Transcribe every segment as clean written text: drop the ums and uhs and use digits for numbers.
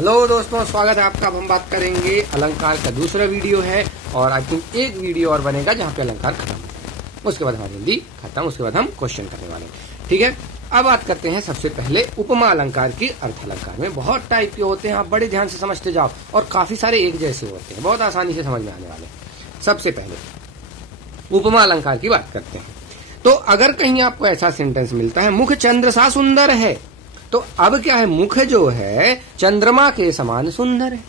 Hello दोस्तों, स्वागत है आपका। अब हम बात करेंगे अलंकार का दूसरा वीडियो है और आई थिंक एक वीडियो और बनेगा जहाँ पे अलंकार खत्म है। उसके बाद हमारी हिंदी खत्म, उसके बाद हम क्वेश्चन करने वाले हैं। ठीक है, अब बात करते हैं सबसे पहले उपमा अलंकार की। अर्थ अलंकार में बहुत टाइप के होते हैं, आप बड़े ध्यान से समझते जाओ और काफी सारे एक जैसे होते हैं, बहुत आसानी से समझ में आने वाले। सबसे पहले उपमा अलंकार की बात करते हैं। तो अगर कहीं आपको ऐसा सेंटेंस मिलता है मुख चंद्र सा सुंदर है, तो अब क्या है, मुख जो है चंद्रमा के समान सुंदर है।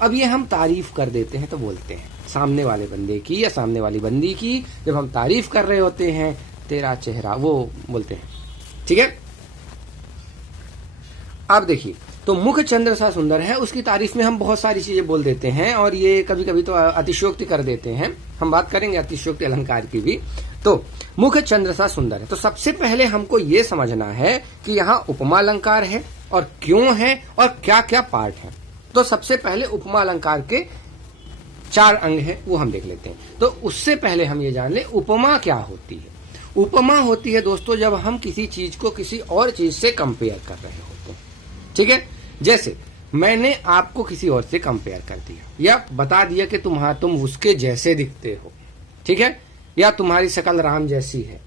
अब ये हम तारीफ कर देते हैं तो बोलते हैं सामने वाले बंदे की या सामने वाली बंदी की, जब हम तारीफ कर रहे होते हैं तेरा चेहरा, वो बोलते हैं। ठीक है, अब देखिए, तो मुख चंद्र सा सुंदर है, उसकी तारीफ में हम बहुत सारी चीजें बोल देते हैं और ये कभी कभी तो अतिशयोक्ति कर देते हैं। हम बात करेंगे अतिशयोक्ति अलंकार की भी। तो मुख चंद्र सा सुंदर है, तो सबसे पहले हमको ये समझना है कि यहाँ उपमा अलंकार है और क्यों है और क्या क्या पार्ट है। तो सबसे पहले उपमा अलंकार के 4 अंग हैं, वो हम देख लेते हैं। तो उससे पहले हम ये जान ले उपमा क्या होती है। उपमा होती है दोस्तों जब हम किसी चीज को किसी और चीज से कंपेयर कर रहे होते हैं। ठीक है, जैसे मैंने आपको किसी और से कंपेयर कर दिया या बता दिया कि तुम उसके जैसे दिखते हो, ठीक है, या तुम्हारी शक्ल राम जैसी है।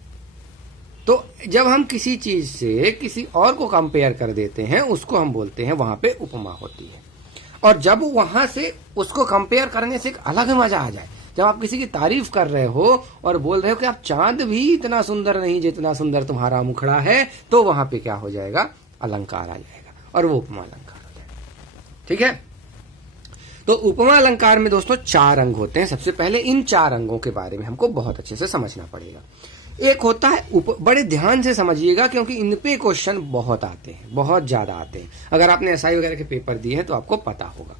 तो जब हम किसी चीज से किसी और को कंपेयर कर देते हैं उसको हम बोलते हैं, वहां पे उपमा होती है। और जब वहां से उसको कंपेयर करने से एक अलग मजा आ जाए, जब आप किसी की तारीफ कर रहे हो और बोल रहे हो कि आप चांद भी इतना सुंदर नहीं जितना सुंदर तुम्हारा मुखड़ा है, तो वहां पे क्या हो जाएगा, अलंकार आ जाएगा और वो उपमा अलंकार हो जाएगा। ठीक है, तो उपमा अलंकार में दोस्तों 4 अंग होते हैं। सबसे पहले इन 4 अंगों के बारे में हमको बहुत अच्छे से समझना पड़ेगा। एक होता है बड़े ध्यान से समझिएगा क्योंकि इन पे क्वेश्चन बहुत आते हैं, बहुत ज्यादा आते हैं। अगर आपने एसआई वगैरह के पेपर दिए हैं तो आपको पता होगा।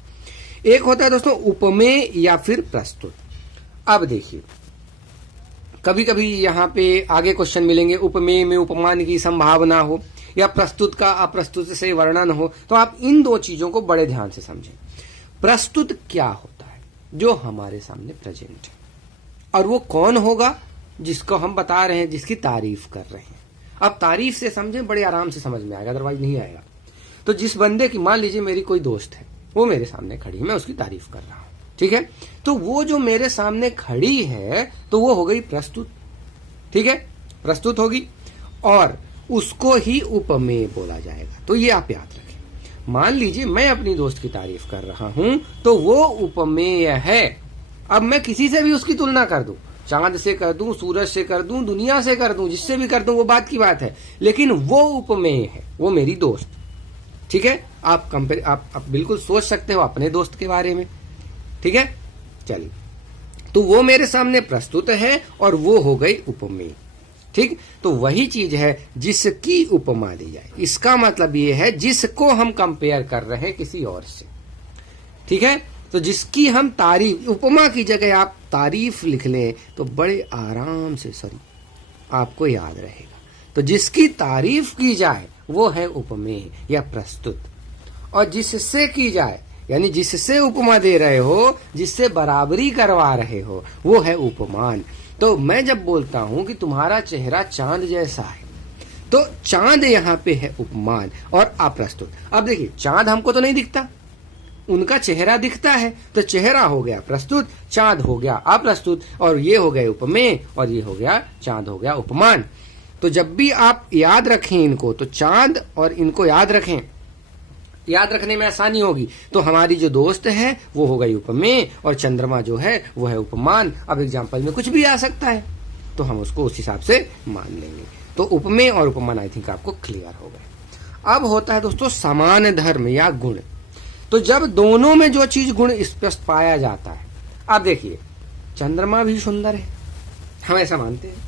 एक होता है दोस्तों उपमेय या फिर प्रस्तुत। अब देखिए, कभी कभी यहाँ पे आगे क्वेश्चन मिलेंगे उपमेय में उपमान की संभावना हो या प्रस्तुत का अप्रस्तुत से वर्णन हो, तो आप इन 2 चीजों को बड़े ध्यान से समझें। प्रस्तुत क्या होता है, जो हमारे सामने प्रेजेंट है, और वो कौन होगा जिसको हम बता रहे हैं, जिसकी तारीफ कर रहे हैं। अब तारीफ से समझें, बड़े आराम से समझ में आएगा, अदरवाइज नहीं आएगा। तो जिस बंदे की, मान लीजिए मेरी कोई दोस्त है, वो मेरे सामने खड़ी है, मैं उसकी तारीफ कर रहा हूं, ठीक है, तो वो जो मेरे सामने खड़ी है तो वो हो गई प्रस्तुत। ठीक है, प्रस्तुत होगी और उसको ही उपमेय बोला जाएगा। तो ये आप याद रखें। मान लीजिए मैं अपनी दोस्त की तारीफ कर रहा हूं तो वो उपमेय है। अब मैं किसी से भी उसकी तुलना कर दूं, चांद से कर दूं, सूरज से कर दूं, दुनिया से कर दूं, जिससे भी कर दूं, वो बात की बात है, लेकिन वो उपमेय है, वो मेरी दोस्त। ठीक है, आप बिल्कुल सोच सकते हो अपने दोस्त के बारे में। ठीक है, चलिए, तो वो मेरे सामने प्रस्तुत है और वो हो गई उपमेय। ठीक, तो वही चीज है जिसकी उपमा दी जाए। इसका मतलब ये है जिसको हम कंपेयर कर रहे हैं किसी और से। ठीक है, तो जिसकी हम तारीफ, उपमा की जगह आप तारीफ लिख लें तो बड़े आराम से आपको याद रहेगा। तो जिसकी तारीफ की जाए वो है उपमेय या प्रस्तुत, और जिससे की जाए यानी जिससे उपमा दे रहे हो, जिससे बराबरी करवा रहे हो, वो है उपमान। तो मैं जब बोलता हूं कि तुम्हारा चेहरा चांद जैसा है, तो चांद यहाँ पे है उपमान और अप्रस्तुत। अब देखिए, चांद हमको तो नहीं दिखता, उनका चेहरा दिखता है, तो चेहरा हो गया प्रस्तुत, चांद हो गया अप्रस्तुत, और ये हो गए उपमेय और ये हो गया, चांद हो गया उपमान। तो जब भी आप याद रखें इनको, तो चांद और इनको याद रखें, याद रखने में आसानी होगी। तो हमारी जो दोस्त है वो हो गई उपमेय और चंद्रमा जो है वो है उपमान। अब एग्जाम्पल में कुछ भी आ सकता है तो हम उसको उस हिसाब से मान लेंगे। तो उपमेय और उपमान आई थिंक आपको क्लियर हो गए। अब होता है दोस्तों समान धर्म या गुण। तो जब दोनों में जो चीज गुण स्पष्ट पाया जाता है, अब देखिए, चंद्रमा भी सुंदर है, हम ऐसा मानते हैं,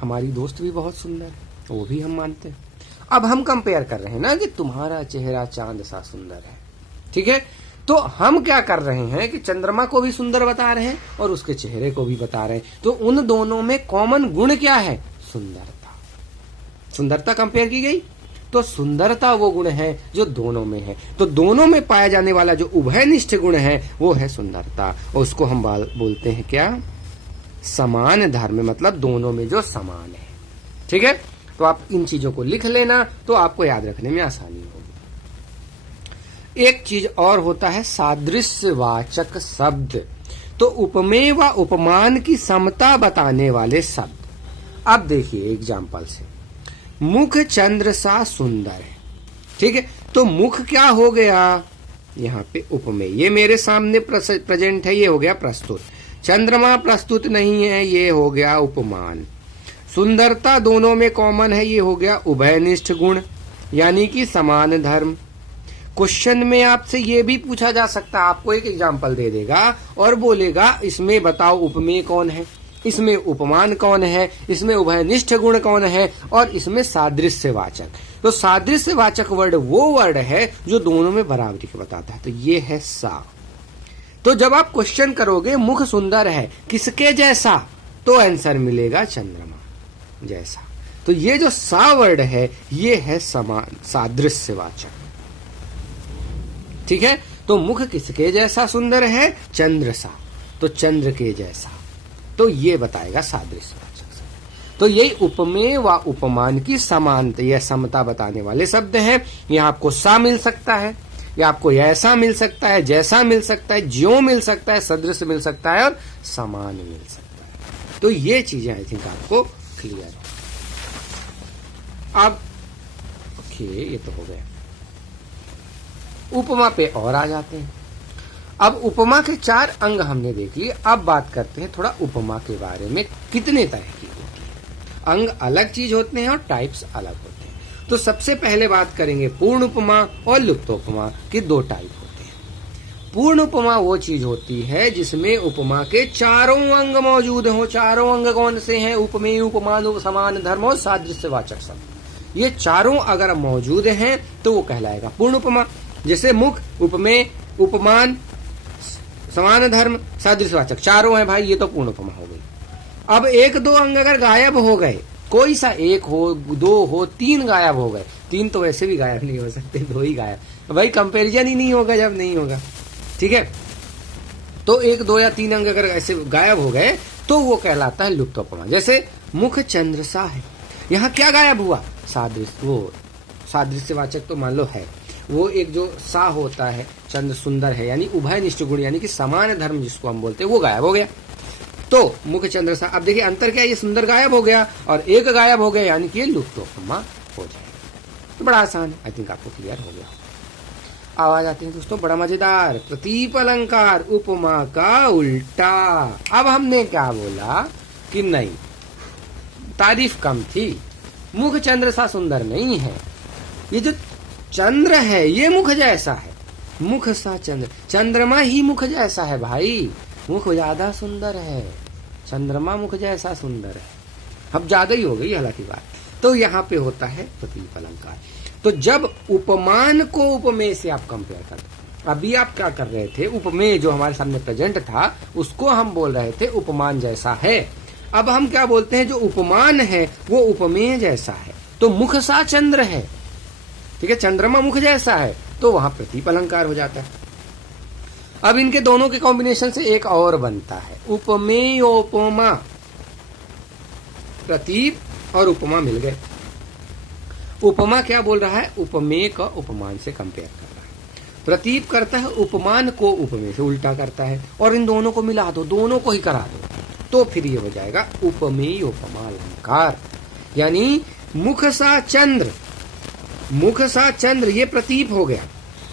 हमारी दोस्त भी बहुत सुंदर है, वो भी हम मानते हैं। अब हम कंपेयर कर रहे हैं ना कि तुम्हारा चेहरा चांद सा सुंदर है। ठीक है, तो हम क्या कर रहे हैं कि चंद्रमा को भी सुंदर बता रहे हैं और उसके चेहरे को भी बता रहे हैं। तो उन दोनों में कॉमन गुण क्या है, सुंदरता। सुंदरता कंपेयर की गई, तो सुंदरता वो गुण है जो दोनों में है। तो दोनों में पाया जाने वाला जो उभयनिष्ठ गुण है वो है सुंदरता, और उसको हम बोलते हैं क्या, समान धर्म, मतलब दोनों में जो समान है। ठीक है, तो आप इन चीजों को लिख लेना तो आपको याद रखने में आसानी होगी। एक चीज और होता है सादृश्यवाचक शब्द। तो उपमेय व उपमान की समता बताने वाले शब्द। अब देखिए एग्जाम्पल से, मुख चंद्र सा सुंदर है, ठीक है। तो मुख क्या हो गया यहाँ पे उपमेय, ये मेरे सामने प्रेजेंट है, ये हो गया प्रस्तुत। चंद्रमा प्रस्तुत नहीं है, ये हो गया उपमान। सुंदरता दोनों में कॉमन है, ये हो गया उभयनिष्ठ गुण यानी कि समान धर्म। क्वेश्चन में आपसे ये भी पूछा जा सकता है, आपको एक एग्जाम्पल दे देगा और बोलेगा इसमें बताओ उपमेय कौन है, इसमें उपमान कौन है, इसमें उभयनिष्ठ गुण कौन है और इसमें सादृश्यवाचक। तो सादृश्यवाचक वर्ड वो वर्ड है जो दोनों में बराबरी को बताता है, तो ये है सा। तो जब आप क्वेश्चन करोगे मुख सुंदर है किसके जैसा, तो आंसर मिलेगा चंद्रमा जैसा। तो ये जो सा वर्ड है ये है समान सादृश्यवाचक, ठीक है। तो मुख किसके जैसा सुंदर है, चंद्र सा, तो चंद्र के जैसा, तो ये बताएगा सादृश्यवाचक। तो यही उपमेय व उपमान की समानता या समता बताने वाले शब्द हैं। यह आपको सा मिल सकता है, या आपको ऐसा मिल सकता है, जैसा मिल सकता है, ज्यों मिल सकता है, सदृश मिल सकता है और समान मिल सकता है। तो ये चीजें आई थिंक आपको क्लियर है। अब ओके, ये तो हो गया। उपमा पे और आ जाते हैं। अब उपमा के 4 अंग हमने देख लिए, अब बात करते हैं थोड़ा उपमा के बारे में, कितने तरह की होती है। अंग अलग चीज होते हैं और टाइप्स अलग होते हैं। तो सबसे पहले बात करेंगे पूर्ण उपमा और लुप्तोपमा के 2 टाइप होते हैं। पूर्ण उपमा वो चीज होती है जिसमें उपमा के चारों अंग मौजूद हो। चारों अंग कौन से हैं, उपमेय, उपमान, समान धर्म और सादृश्यवाचक शब्द। ये चारों अगर मौजूद हैं तो वो कहलाएगा पूर्ण उपमा। जैसे मुख, उपमेय, उपमान, समान धर्म, सादृश्यवाचक, चारों हैं भाई, ये तो पूर्ण उपमा हो गई। अब 1-2 अंग अगर गायब हो गए, कोई सा 1 हो, 2 हो, 3 गायब हो गए, 3 तो वैसे भी गायब नहीं हो सकते, 2 ही गायब, भाई कंपैरिजन ही नहीं होगा जब नहीं होगा, ठीक है। तो 1, 2 या 3 अंग अगर ऐसे गायब हो गए तो वो कहलाता है लुप्त उपमा। जैसे मुख चंद्र सा है, यहाँ क्या गायब हुआ, सादृश्य, वो सादृश्यवाचक तो मान लो है, वो एक जो सा होता है, चंद्र सुंदर है यानी उभयनिष्ठ गुण यानी कि समान धर्म जिसको हम बोलते हैं वो गायब हो गया। तो मुख चंद्र सा, अब देखिए अंतर क्या है, ये सुंदर गायब हो गया और 1 गायब हो गया यानी कि ये लुप्तोपमा हो जाएगा। तो बड़ा आसान, आई थिंक आपको क्लियर हो गया। आवाज आती है दोस्तों, बड़ा मजेदार। प्रतीप अलंकार उपमा का उल्टा। अब हमने क्या बोला कि नहीं, तारीफ कम थी, मुख चंद्र सा सुंदर नहीं है, ये जो चंद्र है ये मुख जैसा है, मुख सा चंद्र, चंद्रमा ही मुख जैसा है भाई, मुख ज्यादा सुंदर है, चंद्रमा मुख जैसा सुंदर है। अब ज्यादा ही हो गई हालांकि बात। तो यहाँ पे होता है प्रतीप अलंकार। तो जब उपमान को उपमेय से आप कंपेयर करते, अभी आप क्या कर रहे थे, उपमेय जो हमारे सामने प्रेजेंट था उसको हम बोल रहे थे उपमान जैसा है। अब हम क्या बोलते हैं, जो उपमान है वो उपमेय जैसा है, तो मुख सा चंद्र है, ठीक है, चंद्रमा मुख जैसा है, तो वहां प्रतीप अलंकार हो जाता है। अब इनके दोनों के कॉम्बिनेशन से एक और बनता है उपमेय उपमा। प्रतीप और उपमा मिल गए। उपमा क्या बोल रहा है, उपमेय का उपमान से कंपेयर कर रहा है। प्रतीप करता है उपमान को उपमेय से उल्टा करता है, और इन दोनों को मिला दो, दोनों को ही करा दो, तो फिर ये हो जाएगा उपमेय उपमा अलंकार। यानी मुख सा चंद्र, मुख सा चंद्र ये प्रतीप हो गया,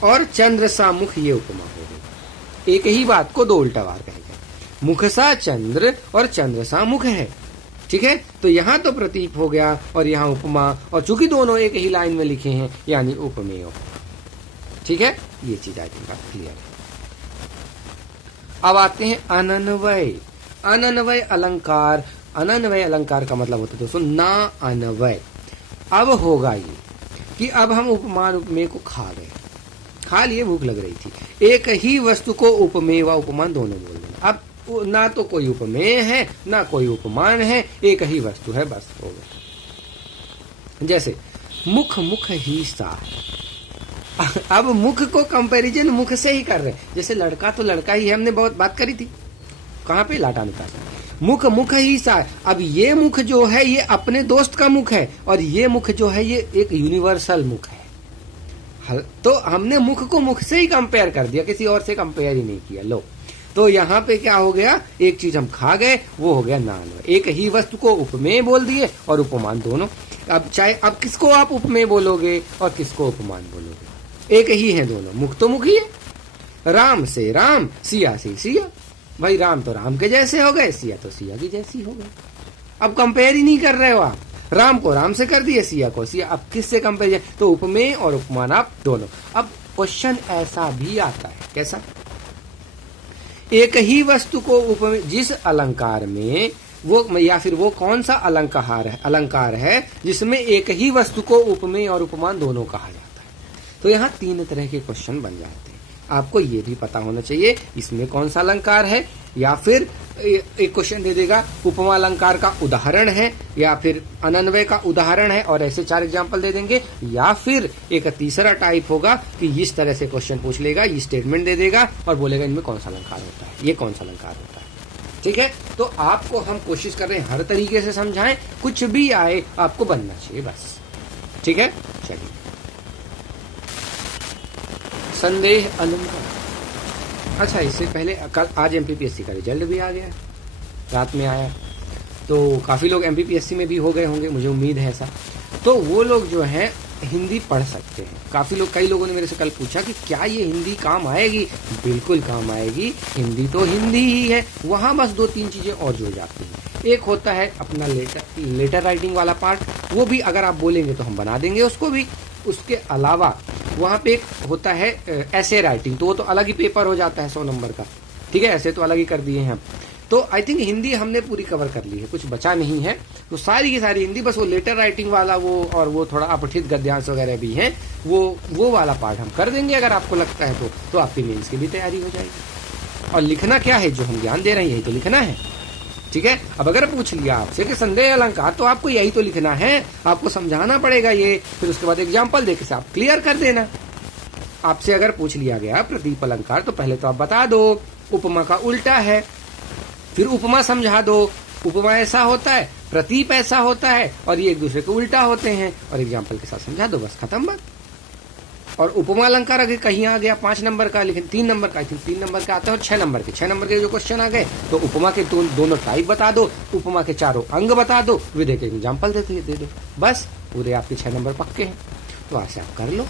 और चंद्र सा मुख ये उपमा हो गई। एक ही बात को 2 उल्टा बार कहेंगे, मुख सा चंद्र और चंद्र सा मुख है, ठीक है। तो यहाँ तो प्रतीप हो गया और यहाँ उपमा, और चूंकि दोनों एक ही लाइन में लिखे हैं यानी उपमेय उपमा, ठीक है। ये चीज आई थिंक क्लियर है। अब आते हैं अनन्वय। अनन्वय अलंकार। अनन्वय अलंकार का मतलब होता है दोस्तों ना अन्वय। अब होगा ये कि अब हम उपमान उपमेय को खा गए, खा लिए, भूख लग रही थी, एक ही वस्तु को उपमेय व उपमान दोनों बोल देना। अब ना तो कोई उपमेय है ना कोई उपमान है, एक ही वस्तु है, बस हो गया। जैसे मुख मुख ही सा, अब मुख को कंपैरिजन मुख से ही कर रहे हैं। जैसे लड़का तो लड़का ही है, हमने बहुत बात करी थी, कहाँ पे, लाटा नुका। मुख मुख ही सा, अब ये मुख जो है ये अपने दोस्त का मुख है, और ये मुख जो है ये एक यूनिवर्सल मुख है, तो हमने मुख को मुख से ही कंपेयर कर दिया, किसी और से कंपेयर ही नहीं किया। लो, तो यहाँ पे क्या हो गया, एक चीज हम खा गए, वो हो गया नान्वय। एक ही वस्तु को उपमेय बोल दिए और उपमान दोनों। अब किसको आप उपमेय बोलोगे और किसको उपमान बोलोगे? एक ही है दोनों, मुख तो मुख ही है। राम से राम, सिया से सिया। भाई राम तो राम के जैसे हो गए, सिया तो सिया की जैसी हो गई। अब कंपेयर ही नहीं कर रहे हो आप, राम को राम से कर दिए, सिया को सिया। अब किससे कंपेयर? तो उपमेय और उपमान आप दोनों। अब क्वेश्चन ऐसा भी आता है, कैसा? एक ही वस्तु को उपमेय, जिस अलंकार में वो, या फिर वो कौन सा अलंकार है जिसमें एक ही वस्तु को उपमेय और उपमान दोनों कहा जाता है। तो यहाँ 3 तरह के क्वेश्चन बन जाते हैं। आपको ये भी पता होना चाहिए इसमें कौन सा अलंकार है, या फिर एक क्वेश्चन दे देगा उपमा अलंकार का उदाहरण है, या फिर अनन्वय का उदाहरण है, और ऐसे 4 एग्जाम्पल दे देंगे। या फिर एक तीसरा टाइप होगा कि इस तरह से क्वेश्चन पूछ लेगा, ये स्टेटमेंट दे देगा और बोलेगा इनमें कौन सा अलंकार होता है, ये कौन सा अलंकार होता है। ठीक है, तो आपको हम कोशिश कर रहे हैं हर तरीके से समझाएं, कुछ भी आए आपको बनना चाहिए बस। ठीक है, चलिए। संदेह अलंकार। अच्छा, इससे पहले आज एमपीपीएससी का रिजल्ट भी आ गया, रात में आया, तो काफी लोग एमपीपीएससी में भी हो गए होंगे, मुझे उम्मीद है ऐसा। तो वो लोग जो हैं हिंदी पढ़ सकते हैं। काफी लोग, कई लोगों ने मेरे से कल पूछा कि क्या ये हिंदी काम आएगी? बिल्कुल काम आएगी। हिंदी तो हिंदी ही है, वहां बस 2-3 चीजें और जुड़ जाती हैं। एक होता है अपना लेटर राइटिंग वाला पार्ट, वो भी अगर आप बोलेंगे तो हम बना देंगे उसको भी। उसके अलावा वहां पे एक होता है ऐसे राइटिंग, तो वो तो अलग ही पेपर हो जाता है 100 नंबर का। ठीक है, ऐसे तो अलग ही कर दिए हैं हम। तो आई थिंक हिंदी हमने पूरी कवर कर ली है, कुछ बचा नहीं है। तो सारी की सारी हिंदी, बस वो लेटर राइटिंग वाला वो, और वो थोड़ा अपठित गद्यांश वगैरह भी हैं, वो वाला पार्ट हम कर देंगे अगर आपको लगता है तो आपकी मेंस की भी तैयारी हो जाएगी। और लिखना क्या है, जो हम ज्ञान दे रहे हैं यही तो लिखना है। ठीक है, अब अगर पूछ लिया आपसे कि संदेह अलंकार, तो आपको यही तो लिखना है, आपको समझाना पड़ेगा ये, फिर उसके बाद एग्जाम्पल देके आप क्लियर कर देना। आपसे अगर पूछ लिया गया प्रतीप अलंकार, तो पहले तो आप बता दो उपमा का उल्टा है, फिर उपमा समझा दो, उपमा ऐसा होता है, प्रतीप ऐसा होता है, और ये एक दूसरे को उल्टा होते हैं, और एग्जाम्पल के साथ समझा दो, बस खत्म बात। और उपमा अलंकार अगर कहीं आ गया 5 नंबर का, लेकिन 3 नंबर का, 3 नंबर का आता है, और 6 नंबर के जो क्वेश्चन आ गए, तो उपमा के दोनों टाइप बता दो, उपमा के 4 अंग बता दो, विधेय के एग्जाम्पल दे दो, बस पूरे आपके 6 नंबर पक्के हैं। तो ऐसे आप कर लो।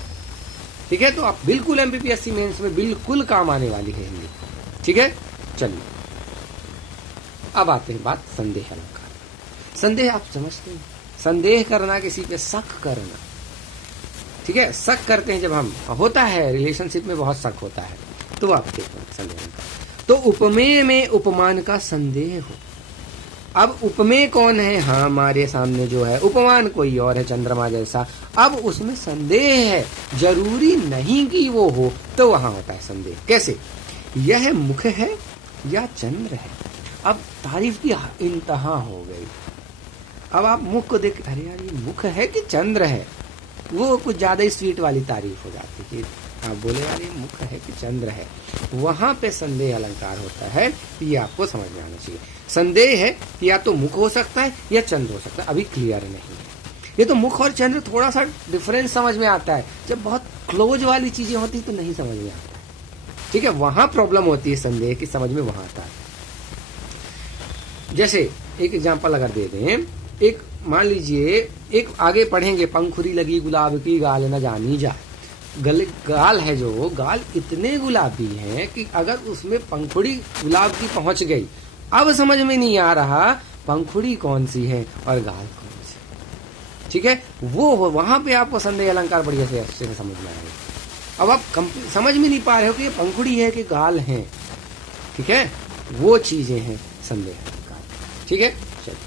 ठीक है, तो आप बिल्कुल एमपीपीएससी मेंस में बिल्कुल काम आने वाली है हिंदी। ठीक है, चलिए अब आते हैं बात संदेह अलंकार। संदेह आप समझते हैं, संदेह करना, किसी पे शक करना। ठीक है, शक करते हैं जब हम, होता है रिलेशनशिप में बहुत शक होता है, तो आप देखो संदेह अलंकार। तो उपमेय में उपमान का संदेह हो। अब उपमेय कौन है? हाँ, हमारे सामने जो है, उपमान कोई और है, चंद्रमा जैसा। अब उसमें संदेह है, जरूरी नहीं कि वो हो, तो वहां होता है संदेह। कैसे? यह मुख है या चंद्र है? अब तारीफ की इंतहा हो गई। अब आप मुख को देख, अरे यार ये मुख है कि चंद्र है, वो कुछ ज्यादा ही स्वीट वाली तारीफ हो जाती है। आप बोले यार ये मुख है कि चंद्र है, वहां पे संदेह अलंकार होता है। ये आपको समझ में आना चाहिए। संदेह है कि या तो मुख हो सकता है या चंद्र हो सकता है, अभी क्लियर नहीं है। ये तो मुख और चंद्र थोड़ा सा डिफरेंस समझ में आता है, जब बहुत क्लोज वाली चीजें होती तो नहीं समझ में आता। ठीक है, वहां प्रॉब्लम होती है संदेह की, समझ में वहां आता है। जैसे एक एग्जांपल अगर दे दें, एक मान लीजिए, एक आगे पढ़ेंगे, पंखुड़ी लगी गुलाब की गाल न जानी जा। गाल है जो, गाल इतने गुलाबी हैं कि अगर उसमें पंखुड़ी गुलाब की पहुंच गई, अब समझ में नहीं आ रहा पंखुड़ी कौन सी है और गाल कौन सी। ठीक है, वो वहां पे आपको संदेह अलंकार बढ़िया से अच्छे से समझ में आएगा। अब आप समझ में नहीं पा रहे हो कि ये पंखुड़ी है कि गाल है। ठीक है, वो चीजें हैं संदेह अलंकार। ठीक है, चलिए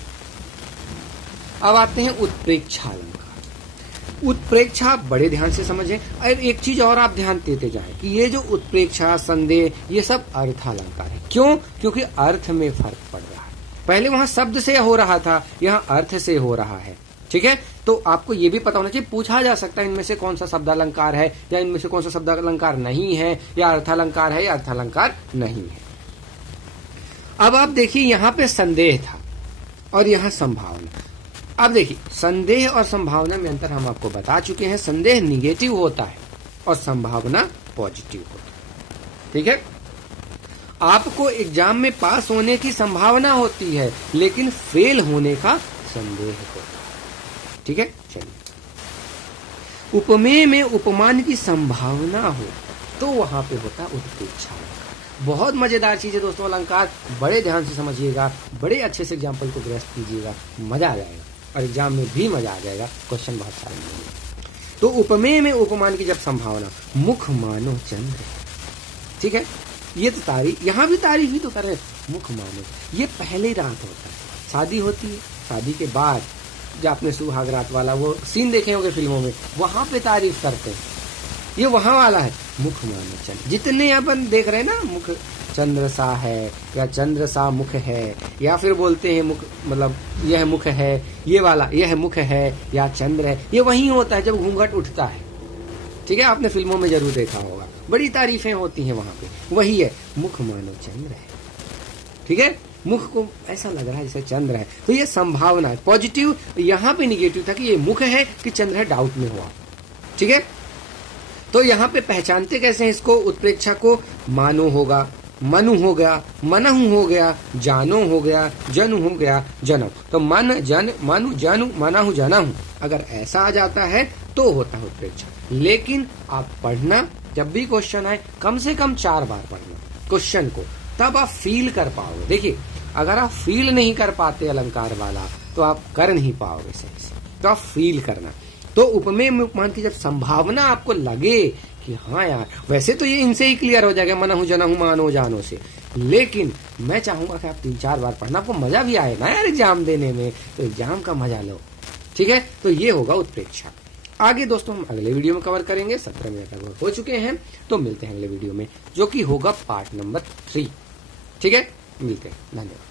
अब आते हैं उत्प्रेक्षा अलंकार। उत्प्रेक्षा बड़े ध्यान से समझें। और एक चीज और आप ध्यान देते जाएं कि ये जो उत्प्रेक्षा, संदेह, ये सब अर्थालंकार है। क्यों? क्योंकि अर्थ में फर्क पड़ रहा है। पहले वहां शब्द से हो रहा था, यहाँ अर्थ से हो रहा है। ठीक है, तो आपको ये भी पता होना चाहिए, पूछा जा सकता है इनमें से कौन सा शब्दालंकार है या इनमें से कौन सा शब्दालंकार नहीं है, या अर्थालंकार है या अर्थालंकार नहीं है। अब आप देखिए, यहाँ पे संदेह था और यहाँ संभावना। अब देखिए, संदेह और संभावना में अंतर हम आपको बता चुके हैं। संदेह निगेटिव होता है, और संभावना पॉजिटिव होती है। ठीक है, आपको एग्जाम में पास होने की संभावना होती है लेकिन फेल होने का संदेह होता है। ठीक है, चलिए, उपमेय में उपमान की संभावना हो तो वहां पे होता है उत्प्रेक्षा। बहुत मजेदार चीज है दोस्तों अलंकार, बड़े ध्यान से समझिएगा, बड़े अच्छे से एग्जाम्पल को ग्रस्त कीजिएगा, मजा आ जाएगा और एग्जाम में भी मजा आ जाएगा, क्वेश्चन बहुत सारे मिलेंगे। तो उपमेय में उपमान की जब संभावना, मुख मानो चंद्र। ठीक है, ये तो तारीफ, यहाँ भी तारीफ ही तो कर रहे हैं, मुख मानो। ये पहले रात होता है, शादी होती है, शादी के बाद जो आपने सुहाग रात वाला वो सीन देखे होंगे फिल्मों में, वहां पे तारीफ करते हैं, ये वहां वाला है, मुख मानो चंद्र। जितने अपन देख रहे हैं ना, मुख चंद्र सा है या चंद्र सा मुख है, या फिर बोलते हैं मुख मतलब यह मुख है, ये वाला यह मुख है या चंद्र है, ये वही होता है जब घूंघट उठता है। ठीक है, आपने फिल्मों में जरूर देखा होगा, बड़ी तारीफें होती हैं वहां पे, वही है, मुख मानो चंद्र है। ठीक है, मुख को ऐसा लग रहा है जैसे चंद्र है, तो ये संभावना है पॉजिटिव। यहाँ पे निगेटिव था कि ये मुख है कि चंद्र है, डाउट में हुआ। ठीक है, तो यहाँ पे पहचानते कैसे हैं इसको, उत्प्रेक्षा को, मानो होगा, मनु हो गया, मनहु हो गया, जानो हो गया, जनु हो गया, जनऊ। तो मन जन मनु जनु मनहु जनहु अगर ऐसा आ जाता है तो होता है उत्प्रेक्षा। लेकिन आप पढ़ना, जब भी क्वेश्चन आए कम से कम 4 बार पढ़ना क्वेश्चन को, तब आप फील कर पाओगे। देखिए, अगर आप फील नहीं कर पाते अलंकार वाला तो आप कर नहीं पाओगे सही से, तो आप फील करना। तो उपमेय में उपमान की जब संभावना आपको लगे कि हाँ यार, वैसे तो ये इनसे ही क्लियर हो जाएगा, मनहु जनहु मानो जानो से, लेकिन मैं चाहूंगा कि आप 3-4 बार पढ़ना, आपको मजा भी आए ना यार एग्जाम देने में, तो एग्जाम का मजा लो। ठीक है, तो ये होगा उत्प्रेक्षा। आगे दोस्तों हम अगले वीडियो में कवर करेंगे, 17 मिनट लगभग हो चुके हैं, तो मिलते हैं अगले वीडियो में जो कि होगा पार्ट नंबर 3। ठीक है, मिलते हैं, धन्यवाद।